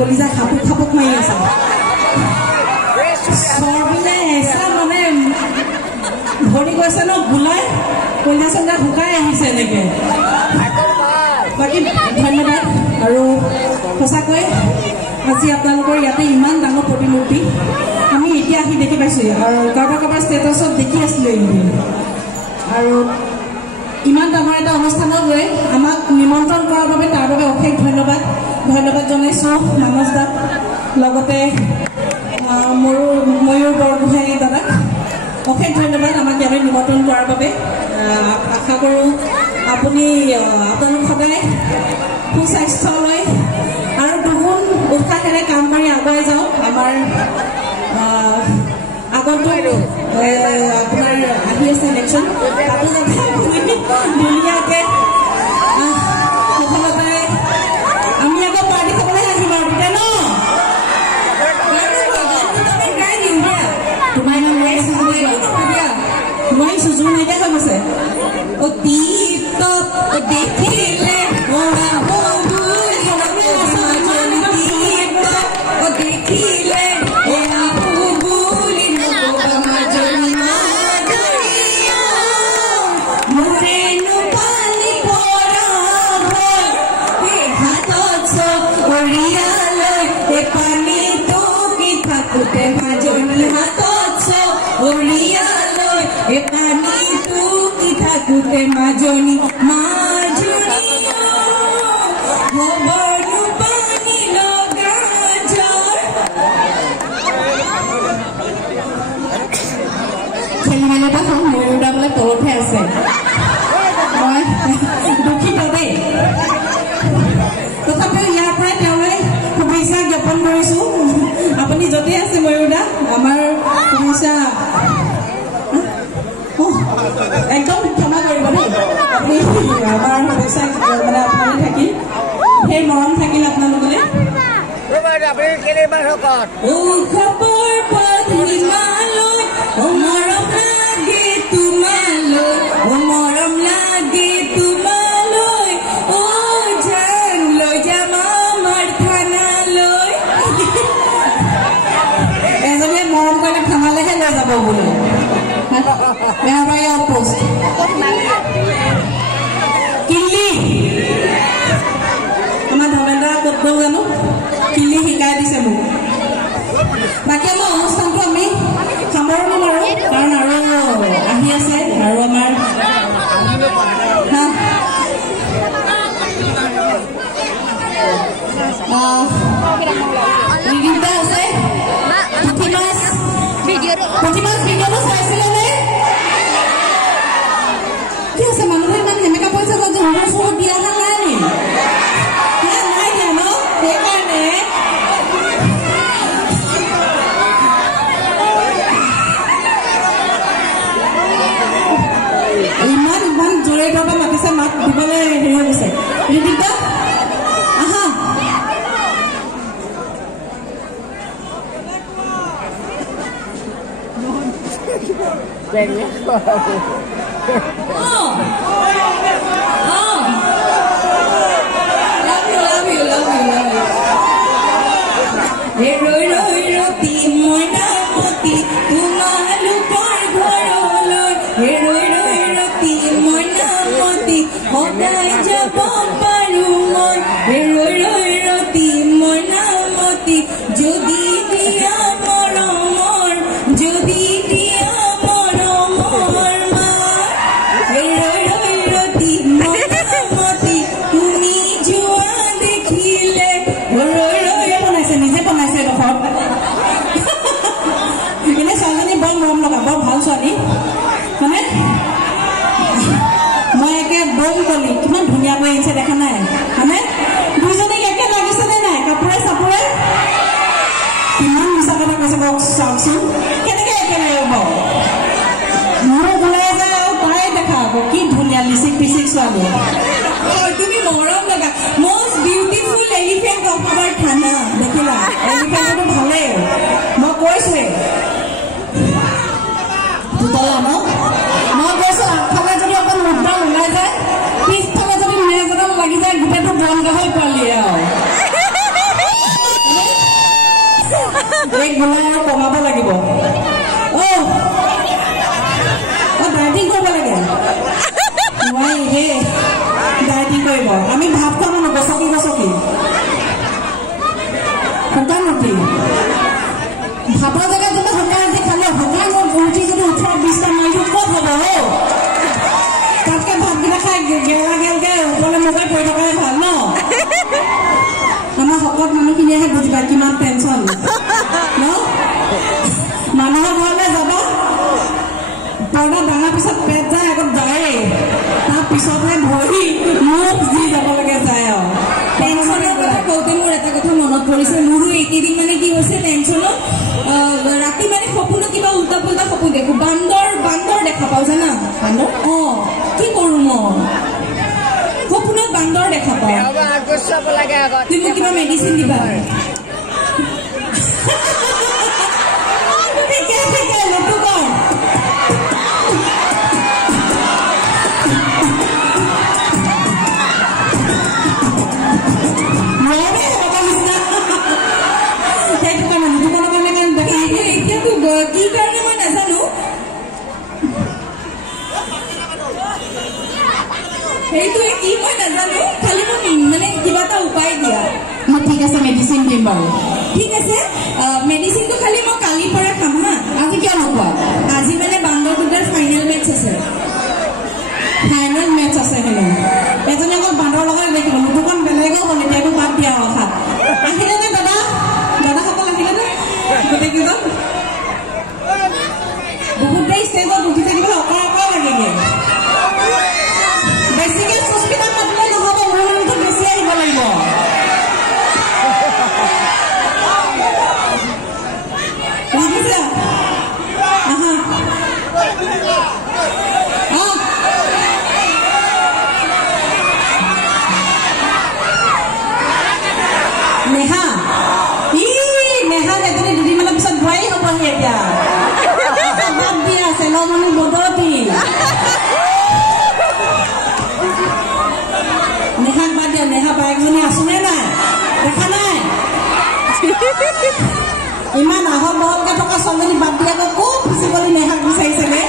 Koliza kapuk main asa. Sorbine esa mane dhori koise no bulai koliza sanga hukai ahise neke. Baki dhanyabad aru kosakoi আজি আপোনালোকৰ ইয়াতে ইমান ডাঙৰ প্ৰতিমূৰ্তি আমি এতিয়া আহি দেখি পাইছো আৰু কাৰোবাৰ ষ্টেটাছত দেখি আছিলো আৰু ইমান ডাঙৰ এটা অনুষ্ঠানত গৈ আমাক নিমন্ত্ৰণ কৰাৰ বাবে তাৰ বাবে অশেষ ধন্যবাদ জনাইছো মানস দাক লগতে ময়ূৰ বৰগোহাঁই দাদাক অশেষ ধন্যবাদ আমাক ইয়ালৈ নিমন্ত্ৰণ কৰাৰ বাবে আশা কৰোঁ আপোনালোক সদায় সুস্বাস্থ্য লৈ আৰু দুগুণ উৎসাহেৰে কাম কৰি আগুৱাই যাওক আমাৰ আগন্তুক আপোনাৰ আহি আছে ইলেকশ্যন তাতো যাতে ধুনীয়াকৈ সফলতাৰে আমি আকৌ পাৰ্টি খাবলৈ আহিম আৰু তেতিয়া ন গাই দিম দিয়া তোমাৰ ইমান নোৱাৰিছো জোৰ নাইকিয়া হৈ গৈছে অতীত দেখিলে মাজনী মাজনী হবনো পানী লগা জ্বৰ খেলি মেলি এটা খাওঁ মোৰ উদাবলৈ তলতহে আছে মই দুখিত দেই তথাপিও ইয়াৰ পৰাই তেওঁলৈ শুভেচ্ছা জ্ঞাপন কৰিছো আপুনি য'তেই আছে ময়ূৰদা আমাৰ শুভেচ্ছা একদম ক্ষমা কৰিব দেই আপুনি আমাৰ শুভেচ্ছা মানে আপোনালৈ থাকিল সেই মৰম থাকিল আপোনালোকলৈ মৰম লাগে তোমালৈ অ জান লৈ যাম আমাৰ থানালৈ এজনীয়ে মৰম কৰিলে থানালৈহে লৈ যাব বোলো বেয়া বাই আউটপোষ্ট বাকী আমাৰ অনুষ্ঠানটো আমি সামৰণি মাৰো কাৰণ আৰু আহি আছে আৰু আমাৰ আছে পুঠি মাছ ভিডিঅ'টো চাইছিলেনে? কি আছে মানুহে ইমান সেমেকা পইচা যে সৰু চকুত দিয়া নাই নি? নাই দিয়া ন সেইকাৰণে ইমান ইমান জোৰে দবা মাতিছে মাত দিবলৈ হেৰি হৈ গৈছে ঋতিকা আহা সদায় যাব পাৰো মই ৰতি মনামতি যদি দিয়া মৰমৰ যদি দিয়া মৰমৰ ৰতি মনামতি তুমি যোৱা দেখিলে বনাইছে নিজে বনাইছে ঘৰত এনে ছোৱালীজনী বৰ মৰম লগা বৰ ভাল ছোৱালী মানে মই একে বম গলি কিমান ধুনীয়াকৈ আহিছে দেখা নাই মানে দুইজনীক একে লাগিছেনে নাই কাপোৰে চাপোৰে কিমান মিছা কথা কৈছে মোক চাওকচোন কেনেকে একে লাগিব মোৰ ওলাই যায় আৰু তাই দেখা আকৌ কি ধুনীয়া লিচিক পিচিক ছোৱালী তুমি মৰম লগা most beautiful elephant of our থানা দেখিলা এলিফেণ্টটো ভালেই মই কৈছোৱে দুতলা ন মই কৈছো আগফালে যদি অকণ মুদ্ৰা ওলাই যায় পিছফালে যদি মেজ এডাল লাগি যায় গোটেইটো বন গাহৰি পোৱালিয়ে আৰু গোলাই আৰু কমাব লাগিব ডায়েটিং কৰিব লাগে নোৱাৰি হে ডায়েটিং কৰিব আমি ভাত খোৱা মানুহ গছকি গছকি শুকান ৰুটি ভাতৰ জেগাত যদি শুকান ৰুটি খালে শুকান ৰুটি যদি 18-20টা মাৰিছো ক'ত হ'ব তাতকে ভাতকেইটা খাই গেলা গেলকে ওপৰলৈ মোবাইল পৰি থকাই ভাল ন আমাৰ শকত মানুহখিনিয়েহে বুজি পায় কিমান টেনচন ন মানুহৰ ঘৰলৈ যাবা পৰ্দা ডাঙৰ পিছত পেট যায় আগত যায়েই তাৰ পিছতহে ভৰি মুখ যি যাব লাগে যায় আৰু টেনচনৰ কথা কওঁতে মোৰ এটা কথা মনত পৰিছে মোৰো এইকেইদিন মানে কি হৈছে টেনচনত ৰাতি মানে সপোনত কিবা উল্টা পুল্টা সপোন দেখো বান্দৰ দেখা পাওঁ জানা বান্দৰ কি কৰো মই সপোনত বান্দৰ দেখা পাওঁ তুমি মোক কিবা মেডিচিন দিবা ঠিকে লুটু কৰ কি কাৰণে মই নাজানো সেইটোৱে কি মই নাজানো খালি মোক মানে কিবা এটা উপায় দিয়া মই ঠিক আছে মেডিচিন দিম বাৰু ঠিক আছে মেডিচিনটো খালি মই কালিৰ পৰা খাম হা আজি কিয় নোখোৱা আজি মানে বান্দৰ দুটাৰ ফাইনেল মেটচ আছে হেনো এজনী অকল বান্দৰ লগাই দেখিলো দুখন বেলেগো হ'ল এতিয়াতো বাদ দিয়া কথা আহিলে নে দাদাসকল আহিলে নে গোটেইকেইজন বহুত দেৰি ষ্টেজত উঠি থাকিবলৈ অকৰা লাগেগে বেছিকে সুস্মিতা মাতিলে নহ'ব মোৰ মানুহটো বেছি আহিব লাগিব বুজিছা আহা নেহা এজনী দুদিনমানৰ পিছত বোৱাৰী হ'বহি এতিয়া বাদ দিয়া চেলৰ মানুহ বদতি নেহাক বাদ দিয়া নেহা বায়েকজনী আছোনে নাই দেখা নাই ইমান আহল বহলকে থকা ছোৱালীজনী বাদ দিয়া ক'ত ফিচিবলৈ নেহাক বিচাৰিছেগে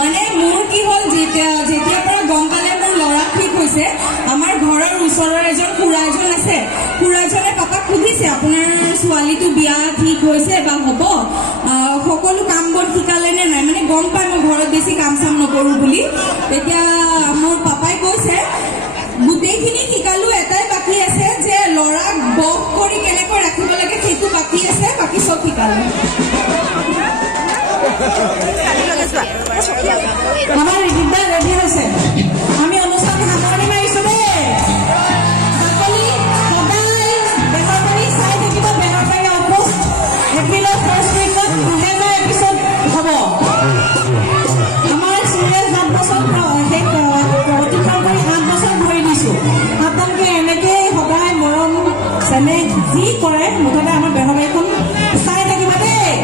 মানে মোৰ কি হ'ল যেতিয়াৰ পৰা গম পালে মোৰ ল'ৰা ঠিক হৈছে আমাৰ ঘৰৰ ওচৰৰ এজন খুৰা এজন আছে খুৰাজনে পাপাক সুধিছে আপোনাৰ ছোৱালীটো বিয়া ঠিক হৈছে বা হ'ব সকলো কাম বৰ শিকালে নে নাই মানে গম পাই মই ঘৰত বেছি কাম চাম নকৰো বুলি তেতিয়া মোৰ পাপাই কৈছে গোটেইখিনি শিকালো এটাই বাকী আছে যে ল'ৰাক বক কৰি কেনেকৈ ৰাখিব লাগে সেইটো বাকী আছে বাকী চব শিকালো আমাৰ ৰিদিদা ৰেডি হৈছে আমি অনুষ্ঠান সামৰণি মাৰিছো দেই সকলি সদায় বেহৰবাৰী চাই থাকিব বেহৰবাৰী আউটপোষ্ট এপ্ৰিলৰ ফাৰ্ষ্ট উইকত 2000 এপিছড হ'ব আমাৰ চিৰিয়েল 7 বছৰ অতিক্ৰম কৰি 8 বছৰ ধৰি দিছো আপোনালোকে এনেকে সদায় মৰম চেনেহ যি কৰে মুঠতে আমাৰ বেহৰবাৰীখন চাই থাকিব দেই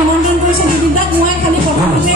নিমন্ত্ৰণ কৰিছে নিদিদাক মই খালি প্ৰথমতে